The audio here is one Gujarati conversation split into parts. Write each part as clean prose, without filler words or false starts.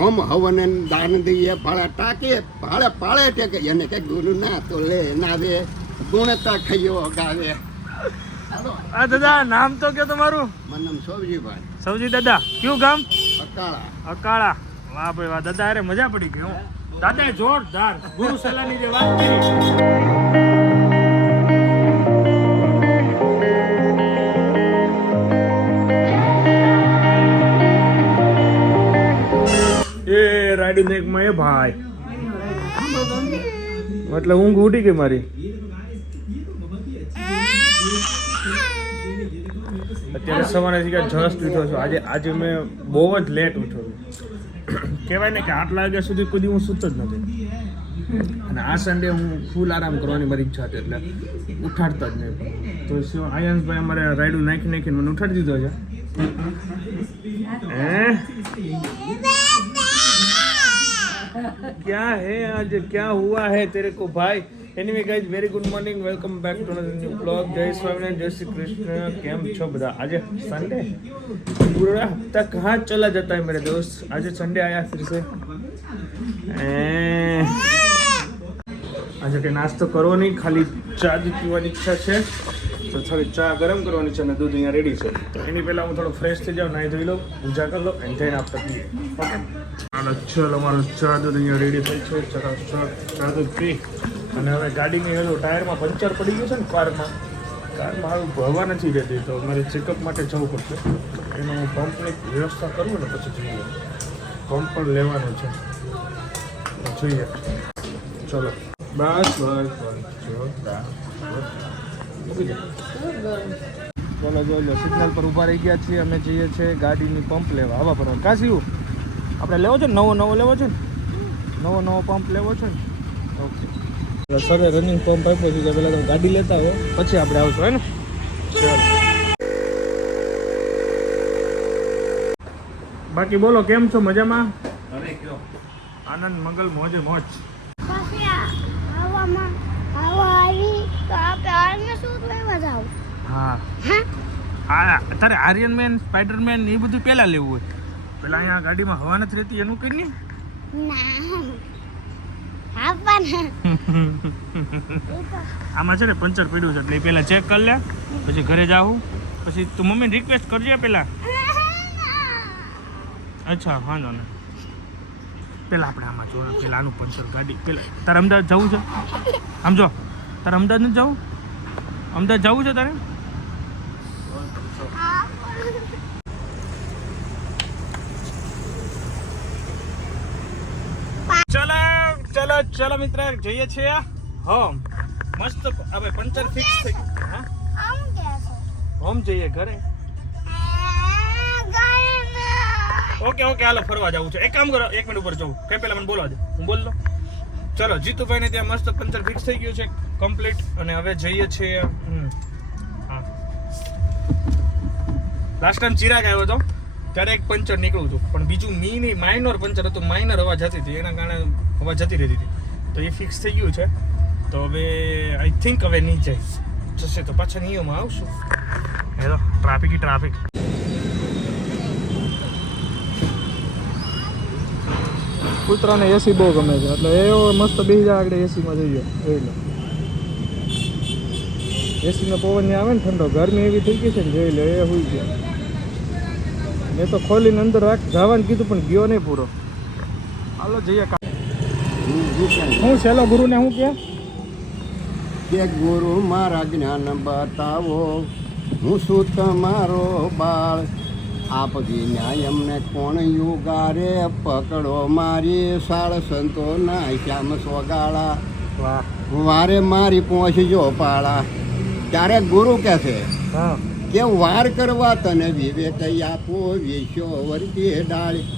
હમ હવને દાન દઈએ ભાડા ટાકે ભાડે પાળે ટેકે એને કે ગુરુ ના તો લે ના દે ગુણતા ખૈયો ગાવે. આ દાદા નામ તો કયો તમારું? મારું નામ સૌજીભાઈ. સૌજી દાદા કયું ગામ? અકાળા. અકાળા. વાહ ભાઈ વાહ, દાદા અરે મજા પડી ગઈ. દાદા જોરદાર ગુરુ સલાહની જે વાત કરી. એ રાઈડિંગ દેખમાં એ ભાઈ એટલે ઊંઘ ઉઠી ગઈ મારી. અત્યારે સવારેથી જસ્ટ ઉઠ્યો છું. આજે મેં બહુ જ લેટ ઉઠ્યો છું. કહેવાય ને કે આટલા વાગ્યા સુધી કોઈ હું સૂતો જ નથી. અને આ સન્ડે હું ફૂલ આરામ કરવાની મારી ઈચ્છા હતી એટલે ઉઠાડતા જ નહીં. તો આયંશભાઈ અમારે રાઈડું નાખીને મને ઉઠાડી દીધો છે. क्या है आज क्या हुआ है तेरे को भाई? Anyway guys very good morning, welcome back to another new blog. जय स्वामीनारायण, जय श्री कृष्ण. केम छो बधा? आज संडे, पूरा हफ्ता कहाँ चला जाता है मेरे दोस्त. आज संडे आया फिर से. आज के नाश्तो करो नहीं, खाली चા જ પીવાની ઈચ્છા છે. તો થોડી ચા ગરમ કરવાની છે અને દૂધ અહીંયા રેડી છે. તો એની પહેલાં હું થોડો ફ્રેશ થઈ જાઉં, નાહી ધોઈ લઉં, પૂજા કરી લઉં અને થઈને આપણે પીએ. ઓકે ચાલો ચલ, અમારો ચા દૂધ અહીંયા રેડી થઈ છે. ચલો ચા દૂધ પી અને હવે ગાડીની એનું ટાયરમાં પંચર પડી ગયું છે ને કારમાં હારું હવા નથી રહેતી. તો મારે ચેકઅપ માટે જવું પડશે. એનું હું પંપની વ્યવસ્થા કરું ને પછી જોઈએ. પંપ પણ લેવાનું છે, જોઈએ. ચલો બસ ચલો જો સિગ્નલ પર ઊભા રહી ગયા છીએ. અમે જઈએ છીએ ગાડીની પંપ લેવા, હવા ભરવા. કાશી આપણે લેવો છે ને, નવો લેવો છે ને, નવો પંપ લેવો છે ને. ઓકે સરે રનિંગ પંપ આપ્યો છે. પહેલાં તમે ગાડી લેતા હોય પછી આપણે આવશું, હે ને? ચાલો બાકી બોલો, કેમ છો? મજામાં? અરે કયો આનંદ મંગલ મોજે મોજ. હા તારે આર્યન મેન, સ્પાઈડરમેન એ બધું પહેલાં લેવું હોય. પેલા અહીંયા ગાડીમાં હવા નથી રહેતી એનું કઈ નહીં. આમાં છે ને પંચર પડ્યું છે એટલે એ પહેલાં ચેક કરી લે, પછી ઘરે જાઉં, પછી તું મમ્મીને રિક્વેસ્ટ કરજે પહેલાં. અચ્છા વાંધો ને, પહેલાં આપણે આમાં જો પહેલાં આનું પંચર ગાડી પહેલાં. તારે અમદાવાદ જવું છે? આમ જો, તારે અમદાવાદ નથી જવું? અમદાવાદ જવું છે તારે? ચલો મિત્ર, જઈએ છીએ હોમ. મસ્ત હવે પંચર ફિક્સ થઈ ગયું. હા હોમ જઈએ, ઘરે. ઓકે હાલો ફરવા જવું છે. એક કામ કરો, 1 મિનિટ ઉપર જવું કઈ પહેલા મને બોલવા દે, હું બોલ લો. ચલો જીતુભાઈને ત્યાં મસ્ત પંચર ફિક્સ થઈ ગયું છે કમ્પ્લીટ. અને હવે જઈએ છીએ. હા લાસ્ટ ટાઈમ ચિરાગ આવ્યો હતો ત્યારે એક પંચર નીકળ્યું હતું, પણ બીજું માઇનર પંચર હતું. માઇનર હવા જતી હતી, એના કારણે હવા જતી રહેતી હતી. તો એ ફિક્સ થઈ ગયું છે. તો હવે આઈ થિંક હવે નહીં જાય, જશે તો પાછા નિયમમાં આવશું. Hello traffic. કૂતરાને એસી બહુ ગમે છે એટલે એવો મસ્ત બેસી જાય આગળ એસીમાં જઈએ. જોઈ લો એસીનો પવન ને આવે ને ઠંડો. ગરમી એવી થઈ ગઈ છે ને, જોઈ લો એ હોઈ ગયા. મેં તો ખોલીને અંદર જવાનું કીધું પણ ગયો નહીં પૂરો. હાલો જઈએ. હું છેલ્લો ગુરુને હું કે ગુરુ મારા જ્ઞાન બતાવો, હું શું તમારો બાળ. આપકી ન્યાય અમને કોણ યુગારે, પકડો મારી સાળ સંતો ના શ્યામ સોગાળા. વારે મારી પહોંચજો પાળા. ત્યારે ગુરુ કહે છે કે વાર કરવા તને વિવેક આપો, વિશ્વ વર્તી ડાળી.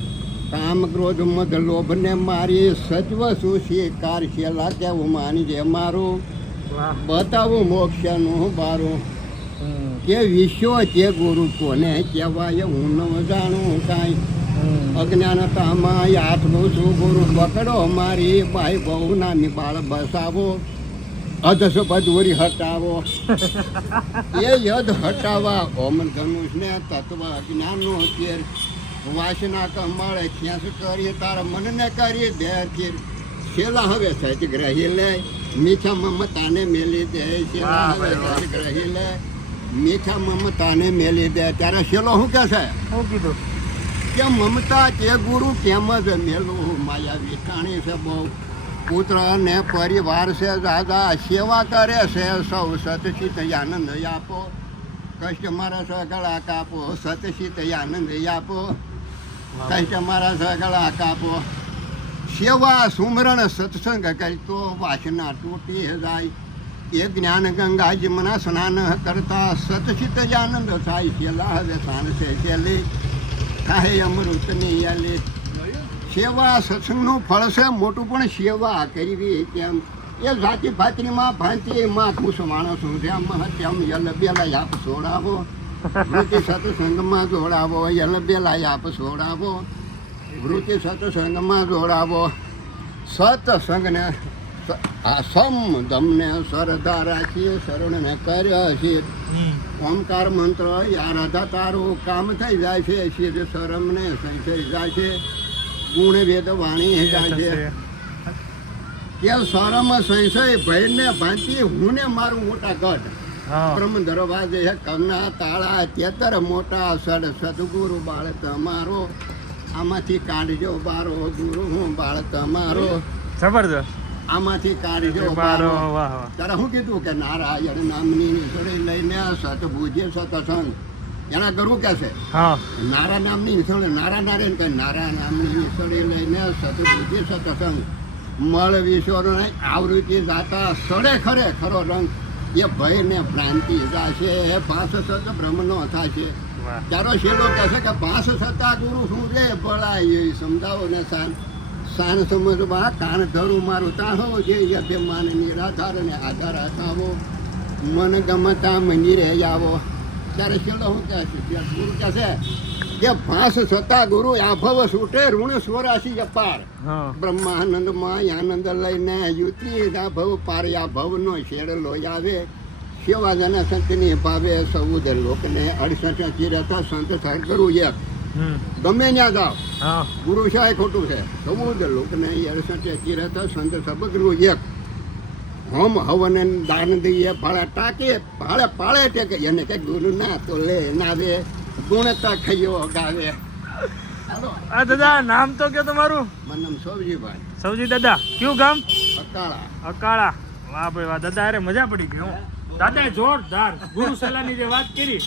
કામ ક્રોધ મદ લોભ ને મારી સત્વ શું શિકાર છેલ્લા કેવું માનજે મારું. બતાવું મોક્ષનું બારું કે વિશ્વ કે ગુરુ કોને કહેવાય હું ન જાણું કાંઈ. અજ્ઞાનતામાં આઠનું છું ગુરુ, પકડો મારી બાઈ બહુ નાની બાળ બસાવો. અધસ બધુરી હટાવો એ યદ હટાવા. ઓમ ધનુષ ને તત્વ અજ્ઞાનનો ચેર વાસના કમળે ખેંચ કરી તારા મનને કરી દેખી શેલા હવે સચ ગ્રહી લે મીઠા મમતાને મેલી દે શેલા હવે સચ ગ્રહી લે મીઠા મમતાને મેલી દે ત્યારે શેલો શું કે છે શું કીધું કે મમતા કે ગુરુ કેમ જ મેલું માયા વિઠાણી છે બહુ પુત્ર ને પરિવાર છે દાદા સેવા કરે છે સૌ સતચિત આનંદ આપો કષ્ટ મારા સગળા કાપો સતચિત આનંદ આપો કષ્ટ મારા સગળા કાપો સેવા સુમરણ સત્સંગ કરતો વાસના તૂટી જાય એ જ્ઞાન ગંગા જમના સ્નાન કરતા સતચિત આનંદ થાય છેલ્લા હવે સાન છે છેલ્લી થાય અમૃતની યાલી સેવા સત્સંગનું ફળ છે મોટું પણ સેવા કરવી કેમ એ જાતિ ભાતરીમાં ભાંતિમાં ખુશ માણસ જેમ તેમ યલ બેલા આપ છોડાવો વૃત્તિ સત્સંગમાં જોડાવો યલ બેલા આપ છોડાવો વૃત્તિ સત્સંગમાં જોડાવો સત્સંગને સમ દમને શ્રદ્ધા રાખીએ શરણને કર્યા છે ઓમકાર મંત્ર યારાધા તારું કામ થઈ જાય છે શિર શરમને સંશય જાય છે ગુણ વેદ વાણી જાય છે કે શરમ સંશય ભયને ભાંતિ હું ને મારું મોટા ગઢ બ્રહ્મ દરવાજે કરના તાળા તેતર મોટા સડ સદગુરુ બાળ તમારો આમાંથી કાઢજો બારો ગુરુ હું બાળ તમારો જબરદસ્ત આમાંથી કાઢજો બારો ત્યારે શું કીધું કે નારાયણ નામની નિસળી લઈને સતભુજે સતસંગ એના ગુરુ કે છે નારા નામની નિસળ નારા નારાયણ કે નારા નામની નિસળી લઈને સતભુજે સતસંગ મળ વિશ્વર આવૃત્તિ જાતા સડે ખરે ખરો રંગ એ ભય ને ભ્રાંતિ જાશે પાંચ સત બ્રહ્મનો થશે ચારો શેલો કહે છે કે પાંચ સત્તા ગુરુ શું રે ભળાય એ સમજાવો ને શાન સમજવા કાન ધરું મારું તાહો જે અભિમાન નિરાધાર ને આધાર હટાવો મન ગમતા મંદિરે આવો ત્યારે શેલો શું કહે છે ગુરુ કહે છે કે પાંચ સત્તા ગુરુ આભવ છૂટે ઋણ સ્વરાશી અપાર બ્રહ્માનંદમાં આનંદ લઈને યુતિ ભવ પાર આ ભવનો શેડલો આવે સેવાજન સંતની ભાવે સૌદ લોકને 68 ચિરતા સંત સદગુરુ એક ગમે ત્યાં જાઓ ગુરુ સાહેબ ખોટું છે સૌદ લોકને 68 ચિરતા સંત સદગુરુ એક હોમ હવન દાન દઈએ ભાડા ટાકે ભાડે પાળે ટેકે એને કે ગુરુ ના તો લે નાવે ગુણતા ખૈયો ગાવે આ દાદા નામ તો કયો તમારું મારું નામ સૌજીભાઈ સૌજી દાદા કયું ગામ અકાળા અકાળા વાહ ભાઈ વાહ દાદા અરે મજા પડી ગઈ હો દાદા જોરદાર ગુરુ સેલાની જે વાત કરી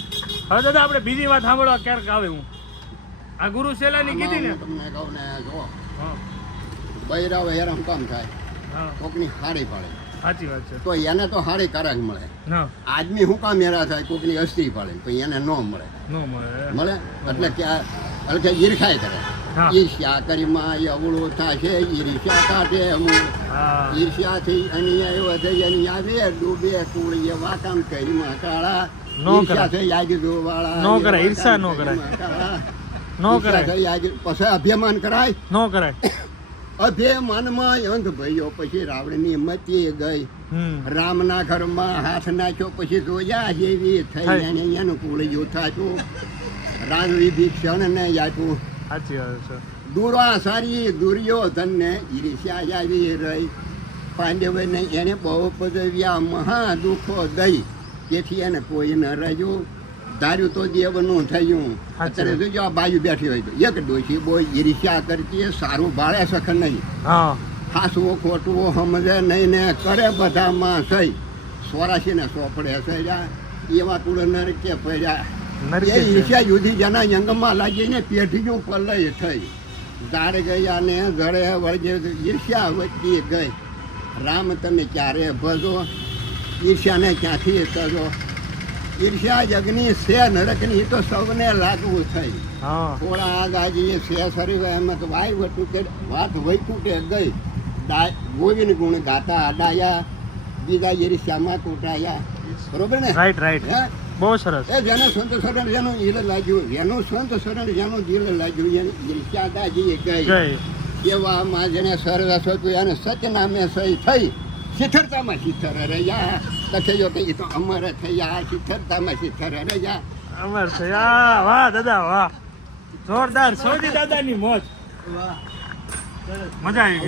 હવે દાદા આપણે બીજી વાત સાંભળવા ક્યારેક આવે હું આ ગુરુ સેલાની કીધી ને તમને કહું ને જો બૈરાવ હેરામ કામ થાય કોકની હાડી પાડે સાચી વાત છે તો એને તો હાડી કારક મળે આદમી શું કામ હેરા થાય કોકની અસ્થિ પાડે પણ એને ન મળે મળે એટલે કે એટલે ઈર્ષાય કરે ઈર્ષ્યા કરીમાં અવળો થશે ઈર્ષ્યા કાઢે ઈર્ષ્યાથી અન્યાય વધે અન્યા આવે ડૂબે કુળ એવા કામ કરીમાં કાળા ઈર્ષ્યા થઈ યાગી વાળા નો કરે ઈર્ષા નો કરાય નો કરાય પછી અભિમાન કરાય નો કરાય અભિમાનમાં અંધ ભયો પછી રાવણની મતી ગઈ રામના ઘરમાં હાથ નાખ્યો પછી જોયા જેવી થઈ એનું કુળિયું થાતું રાજ વિભીષણ ને યાતું દુરા સારી દુર્યોધન ને ઈર્ષ્યા આવી રહી પાંડવ ને એને બહુ પદવ્યા મહા દુઃખો દઈ તેથી એને કોઈ ન રહ્યું ધાર્યું તો દેવનું થયું અત્યારે જોજો આ બાજુ બેઠી હોય તો એક ડોશી બોય ઈર્ષ્યા કરતી સારું ભાળે સખ નહીં ખાસવું ખોટવું સમજે નહીં ને કરે બધામાં સહી 84 ને સોપડે સર્યા એવા કુળ નરકે પડ્યા એ ઈર્ષ્યા યુધી જેના યંગમાં લાગીને પેઢીનું પલય થઈ ઝાડ ગયા ને જળે વળગે ઈર્ષ્યા વચ્ચે ગઈ રામ તમે ક્યારે ભજો ઈર્ષ્યાને ક્યાંથી સજો ઈર્ષ્યા જગની છે નરકની તો સૌને લાગવું થઈ થોડા આગાજી છે સરી એમ તો વાય વટુકે વાત વૈકુટે ગઈ ગોવિંદ ગુણ ગાતા અડાયા બીજા ઈર્ષ્યામાં કૂટાયા બરોબર ને રાઈટ બહુ સરસ એ જેનું સંત શરણ જેનું ઈલ લાગ્યું જેનું સંત શરણ જેનું દિલ લાગ્યું એની ઈર્ષ્યા દાજી ગઈ એવામાં જેને સર્વસ હતું એને સત્ય નામે સહી થઈ શિથરતામાં શિથર રહ્યા લખેજો કે તો અમર થયા શિથરતામાં શિથર રહ્યા અમર થયા વાહ દાદા વાહ જોરદાર સોજી દાદાની મોજ મજા આવી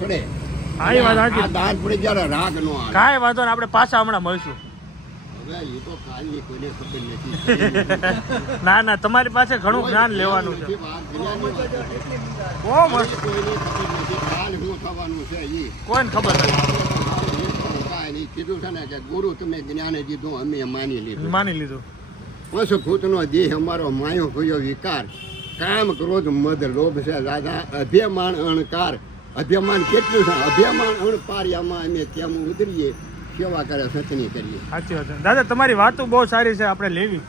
ગઈ હા એ વાત સાચી દાંત પડી જ્યારે રાગ નો આવે કાંઈ વાંધો ને આપણે પાછા હમણાં મળશું હવે એ તો કાલની કોઈને ખબર નથી ના ના તમારી પાસે ઘણું જ્ઞાન લેવાનું છે બહુ મસ્ત કોઈને ખબર નથી કાલ શું થવાનું છે એ કોઈને ખબર નથી કાંઈ નહીં કીધું છે ને કે ગુરુ તમે જ્ઞાને દીધું અમે માની લીધું માની લીધું પશુભૂતનો દેહ અમારો માયો ભયો વિકાર કામ ક્રોધ મદ લોભ છે દાદા અભિમાન અણકાર અભિમાન કેટલું છે અભિમાન અણપાર્યામાં અમે કેમ ઉતરીએ સેવા કરે સચની કરીએ સાચી વાત છે દાદા તમારી વાતો બહુ સારી છે આપણે લેવી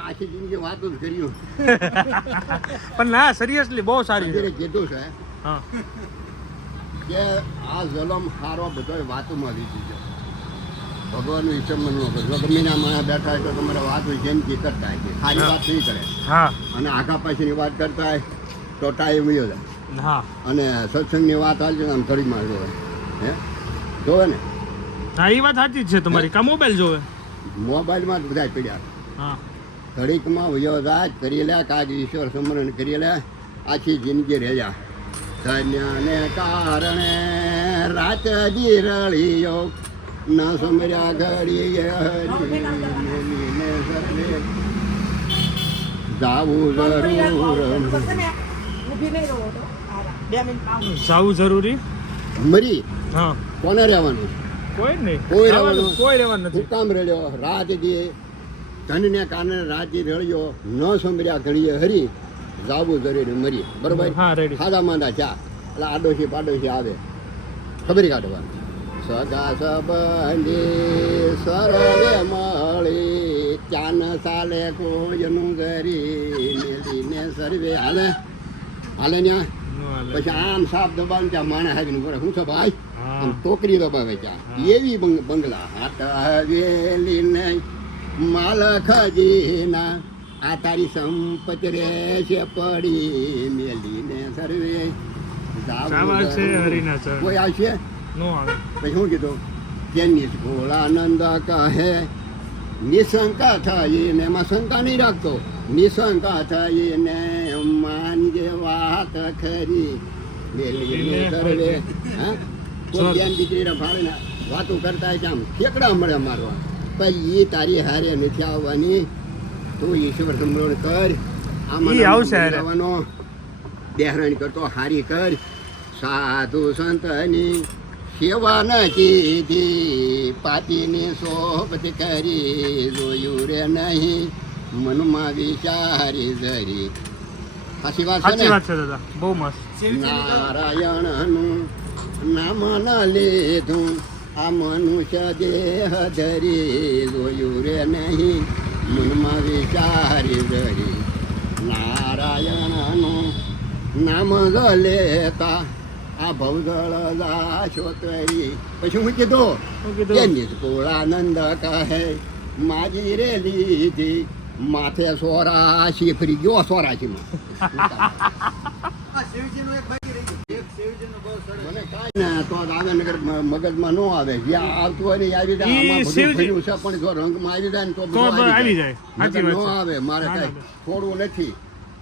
આખી જિંદગી વાતો જ કર્યું પણ ના સિરિયસલી બહુ સારી છે કીધું છે હા કે આ જલમ હારો બધો વાતોમાં લીધી છે ભગવાનનું ઈચ્છા મન ન કરજો ગમીના માણસ બેઠા હોય તો તમારે વાત હોય જેમથી કરતા હોય સારી વાત નહીં કરે હા અને આગા પાછળની વાત કરતા હોય તો ટાઈમ વયો જાય હા અને સત્સંગની વાત હાલશે ને આમ ઘડીમાં જોવે હે જોવે ને હા એ વાત સાચી જ છે તમારી કા મોબાઈલ જોવે મોબાઈલમાં જ બધા પડ્યા હા ઘડીકમાં વયો જાય કરી લે કાજ ઈશ્વર સ્મરણ કરી લે આખી જિંદગી રહ્યા ધન્યને કારણે રાત જીરળીયો ન સમર્યા ઘડીએ હરીને સર્વે જાવું જરૂર જાવું જરૂરી મરી હા કોને રહેવાનું કોઈ જ નહીં કોઈ રહેવાનું કોઈ રહેવાનું નથી હુકામ રડ્યો રાત જે ધનને કારણે રાત જે રળ્યો ન સમર્યા ઘડીએ હરી જાવું જરૂરી મરી બરોબર હા રેડી ખાધા માંદા ચા એટલે આડોશી પાડોશી આવે ખબર કાઢવાનું સગા સંબંધી સર્વે મળી ચાન સાલે કોઈનું ગરી મેલીને સર્વે હાલે હાલે ન્યા પછી આમ સાપ દબાવ ત્યાં માણસ આવીને બોલે શું છે ભાઈ આમ ટોકરી દબાવે ત્યાં એવી બંગલા હાથ હવેલી નહીં માલખજીના આ તારી સંપત્તિ રે છે પડી મેલીને સર્વે કોઈ આવશે પછી શું કીધું તેની ભોળાનંદ કહે નિશંકા થઈને એમાં શંકા નહીં રાખતો નિશંકા થઈને માનજે વાત ખરી મેલીને સર્વે હા કોઈ બેન દીકરીને ભાળીને વાતો કરતા હોય કે આમ ઠેકડા મળે મારવા પછી એ તારી હારે નથી આવવાની તું ઈશ્વર સમરણ કર આમાં બેહરણ કરતો હારી કર સાધુ સંતની સેવા ન કીધી પાપીની સોબત કરી જોયું રે નહીં મનમાં વિચારી જરી સાચી વાત છે ને દાદા બહુ મસ્ત નારાયણનું નામ ન લીધું આ મનુષ્ય દેહ ધરી જોયું રે નહીં મનમાં વિચારી જરી નારાયણનું નામ લેતા આ ભવદળ જાશો તરી પછી હું કીધું એની કોળાનંદ કહે માજી રે લીધી માથે સોરાશી ફરી ગયો સોરાશીમાં મને કાંઈ ના તો દાદાનગર મગજમાં ન આવે જ્યાં આવતું હોય ને આવી જાય આમાં બધું ફર્યું છે પણ જો રંગમાં આવી જાય ને તો બધું આવી જાય ન આવે મારે કાંઈ થોડું નથી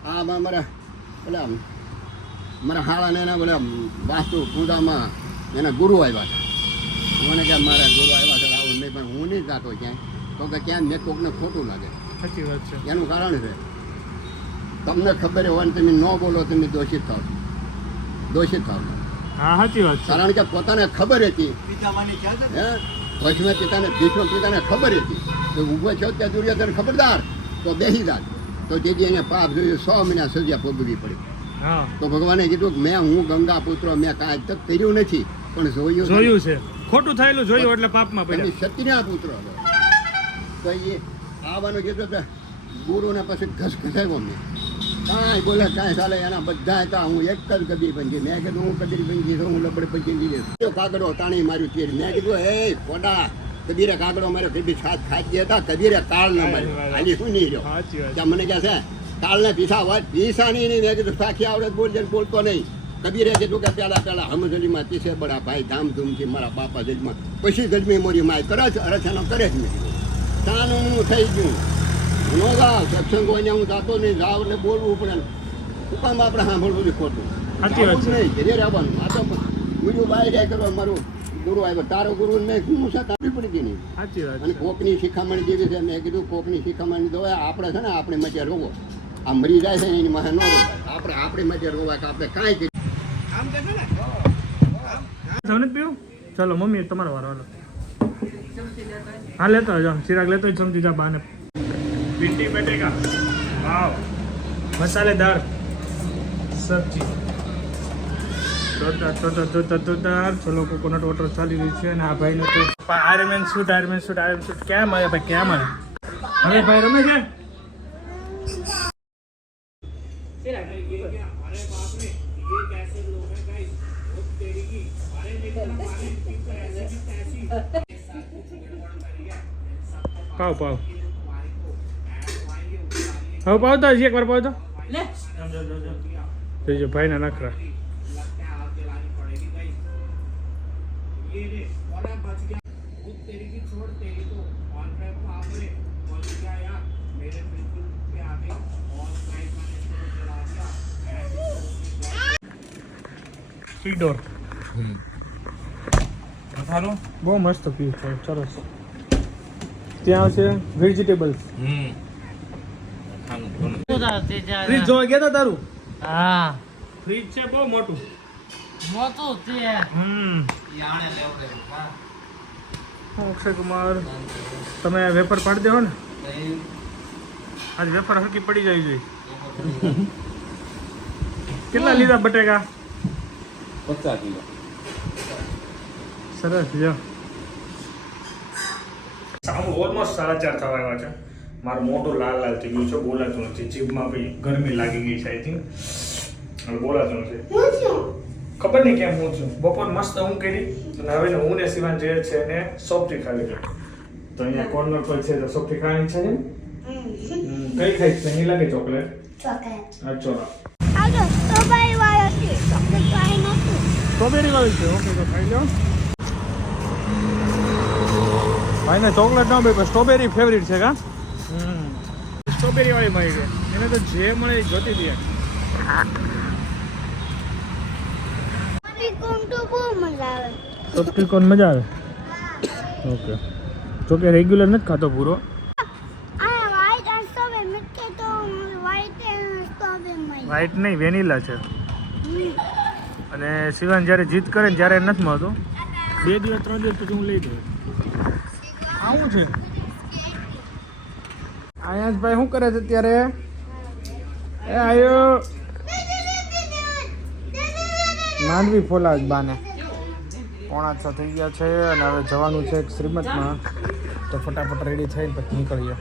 આ મારા પેલા મારા હાળાને એના બોલે વાસ્તુ પૂજામાં એના ગુરુ આવ્યા હતા મને કે મારા ગુરુ આવ્યા છે આવું નહીં પણ હું નહીં જાતો ક્યાંય તો કે ક્યાં મેં કોકને ખોટું લાગે સાચી વાત છે એનું કારણ છે તમને ખબર હોય ને તમે ન બોલો તમે દોષિત થાવ હા સાચી વાત છે કારણ કે પોતાને ખબર હતી હે ભસ્મ પિતાને ખબર હતી તો ઊભો છો ત્યાં દુર્યોધન ખબરદાર તો બેસી જાત તો જેથી એને પાપ જોયું 100 મહિના સજા ભોગવવી પડી તો ભગવાને કીધું કે હું ગંગા પુત્ર મેં કાંઈ તક કર્યું નથી પણ જોયું છે ખોટું થયેલું જોયું એટલે પાપમાં પડ્યા સતીના પુત્ર તો એ આવવાનું કીધું તો ગુરુને પછી ઘસઘસાવ્યો મેં કાંઈ બોલે કાંઈ ચાલે એના બધા હતા હું એક જ કબીર પંજી મેં કીધું હું કબીર પંજી છું હું લબડ પંજી કાગડો તાણી માર્યું તીર મેં કીધું હે કોડા કબીરે કાગડો માર્યો કબીર સાથ ખાઈ હતા કબીરે કાળ ના માર્યો હાલી શું નહીં રહ્યો ત્યાં મને કહે છે કાળને પીસા વાત પીસા નહીં મેં કીધું સાખી આવડે બોલતો નહીં કબીરે કીધું કે પેલા હમજલીમાં તીસે બડા ભાઈ ધામધૂમથી મારા બાપા જજમાં પછી જજમી મોરી માય કરે છે અરછાનો કરે જ મેં કીધું તાનું થઈ ગયું હું ન જાઉં સત્સંગ હોય ને હું જાતો નહીં જાવ એટલે બોલવું પડે ને શું કામ આપણે સાંભળવું છે ખોટું સાચી વાત છે. નહીં ઘરે રહેવાનું આ તો બીજું બહાર જાય કરવા મારું ગુરુ આવ્યો તારો ગુરુ નહીં હું સાથે આપવી પડી ગઈ નહીં સાચી વાત અને છે. કોકની શિખામણ જેવી છે મેં કીધું કોકની શિખામણ તો આપણે છે ને આપણે મજે રોવો આ મરી જાય છે એની માથે ન રોવાય આપણે આપણી મજે રોવાય કે આપણે કાંઈ કરી જવને પીવું ચાલો મમ્મી તમારો વારો હાલો હા લેતો જાઓ ચિરાગ લેતો જ સમજી જા બાને ભીંડી બટેકા વાવ મસાલેદાર સબ્જી જોરદાર ચલો કોકોનટ વોટર ચાલી રહ્યું છે અને આ ભાઈનો તો આયરમેન શૂટ ક્યાં મળે ભાઈ ક્યાં મળે હવે ભાઈ રમે છે પાવ હવે પાવ તો હજી એકવાર પાવ તો જોજો ભાઈના નખરા ઇડોર બહુ મસ્ત પીવું છે સરસ ત્યાં છે વેજીટેબલ્સ ફ્રીજ જોવા ગયા તા તારું હા ફ્રીજ છે બહુ મોટું મોટું છે અક્ષય કુમાર તમે વેફર પાડી દેવો ને આજ વેફર હરકી પડી જાય જોઈએ કેટલા લીધા બટેકા 50 કિલો સરસ જો સામું ઓલમોસ્ટ 4:30 થવા આવ્યા છે મારું મોટું લાલ થઈ ગયું છે બોલાતું નથી જીભમાં ભાઈ ગરમી લાગી ગઈ છે આઈ થિંક હવે બોલાતું નથી ખબર નહીં કેમ હું છું બપોર મસ્ત ઊંઘ કરી અને હવે હું ને શિવાન જે છે એને સોફ્ટી ખાવી છે તો અહીંયા કોર્નર પર છે તો સોફ્ટી ખાવાની ઈચ્છા છે ને કઈ ખાઈ છે નહીં લાગે ચોકલેટ ચોરા સ્ટ્રોબેરી વાળી છે ઓકે તો ખાઈ લો ભાઈને ચોકલેટ ના ભાઈ સ્ટ્રોબેરી ફેવરિટ છે કા સ્ટ્રોબેરી વાળી મળી ગઈ એને તો જે મળે એ જોતી દે સોફ્ટીકોન મજા આવે ઓકે જોકે રેગ્યુલર નથી ખાતો પૂરો વ્હાઈટ નહીં વેનીલા છે અને શિવાન જ્યારે જીત કરે ને ત્યારે નથી મળતું 2 દિવસ 3 દિવસ પછી હું લઈ દઉં આવું છે આયાસભાઈ શું કરે છે અત્યારે એ આયો માંડવી ફોલા બાને 5:45 થઈ ગયા છે અને હવે જવાનું છે શ્રીમતમાં તો ફટાફટ રેડી થઈને પછી નીકળીએ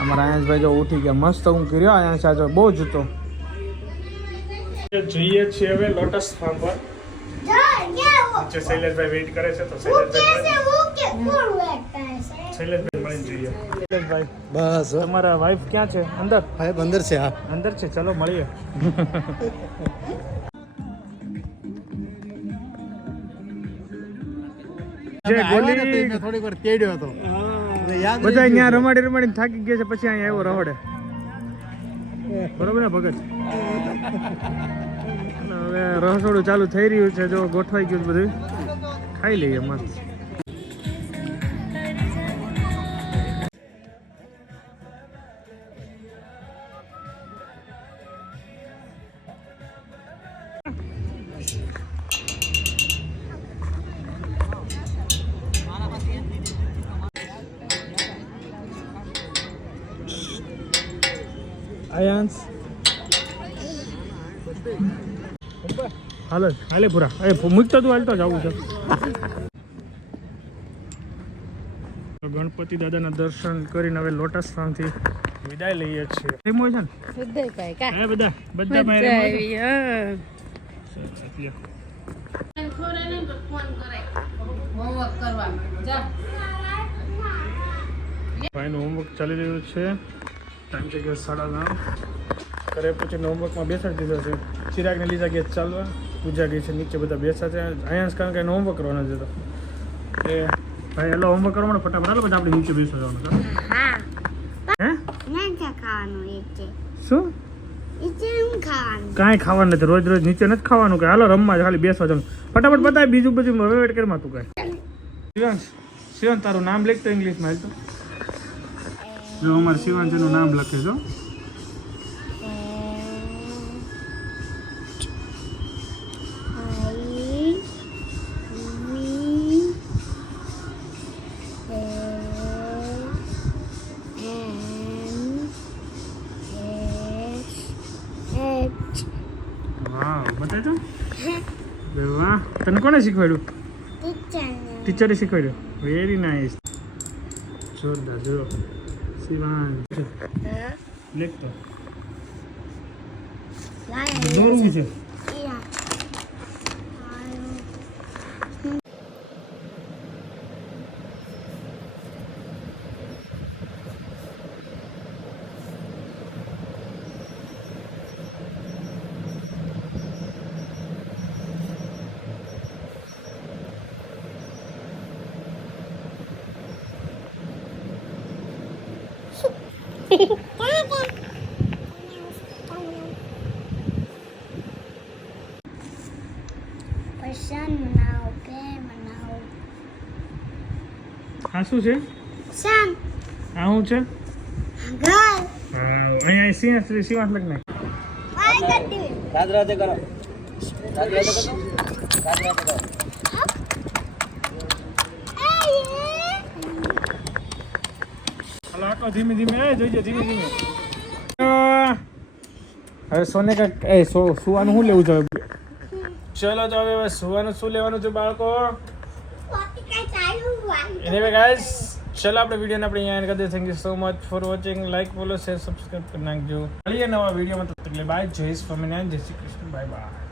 અમારા આયાસભાઈ જો ઉઠી ગયા મસ્ત હું કર્યો આયાસ આજે બહુ જૂતો જઈએ છીએ હવે લોટસ ફાર્મ પર નીચે શૈલેષભાઈ વેઇટ કરે છે તો શૈલેષભાઈ મળીને જઈએ શૈલેષભાઈ બસ તમારા વાઈફ ક્યાં છે અંદર ભાઈ અંદર છે હા અંદર છે ચલો મળીએ જે ગોલી થોડીક વાર તેડ્યો હતો યાદ બધા અહીંયા રમાડી થાકી ગયા છે પછી અહીંયા આવ્યો રહોડે બરોબર ને ભગત હવે રસોડું ચાલુ થઈ રહ્યું છે જો ગોઠવાઈ ગયું છે બધું ખાઈ લઈએ મસ્ત આયાંશ હાલે હાલે પૂરા એ મૂકતો તું હાલતો જ આવું છે ગણપતિ દાદાના દર્શન કરીને હવે લોટસ ફાર્મથી વિદાય લઈએ છીએ રેમો છે ને હે બધા બધા ભાઈનું હોમવર્ક ચાલી રહ્યું છે ટાઈમ છે કે 9:30 ઘરે પછી હોમવર્કમાં બેસાડી દીધો છે ચિરાગને લીધા ગયા ચાલવા પૂજા ગઈ છે નીચે બધા બેસા છે અહીંયા કારણ કે હોમવર્ક કરવાનો છે તો એ ભાઈ એલો હોમવર્ક કરવાનો ફટાફટ હાલો પછી આપણે નીચે બેસવા જવાનું હે નથી ખાવાનું એ છે શું એ છે હું ખાવાનું કાંઈ ખાવાનું નથી રોજ રોજ નીચે નથી ખાવાનું કે હાલો રમવા જ ખાલી બેસવા જમ ફટાફટ બતાય બીજું બધું હવે વેટ કરીમાં તું કાંઈ શિવાંશ શિવાંશ તારું નામ લખ તો ઇંગ્લિશમાં હાલ તો જો અમારે શિવાંશ એનું નામ લખે છો વાહ બતાય તો વાહ તને કોણે શીખવાડ્યું ટીચરે શીખવાડ્યું વેરી નાઇસ જોરદાર જો શિવાંશ લેખ તો દોરવું છે પસંદ મનાવો કે મનાવો આ શું છે શામ આ શું છે ઘર અહીંયા શિવાંશ લખ નાખ વાય કરી રાધે રાધે કરો રાધે રાધે કરો રાધે રાધે કરો હાલો આકો ધીમે ધીમે જોઈજો ધીમે ધીમે હવે સોને કા સુવાનું શું લેવું જોઈએ ચલો તો હવે સુવાનું શું લેવાનું છે બાળકો એનીવે ગાઈસ ચલો આપણે વિડીયોને આપણે અહીંયા કરી દઈએ thank you so much for watching like follow share subscribe કરી નાખજો મળીએ નવા વિડીયોમાં તબ તક લે બાય જય સ્વામિનારાયણ જય શ્રી કૃષ્ણ બાય બાય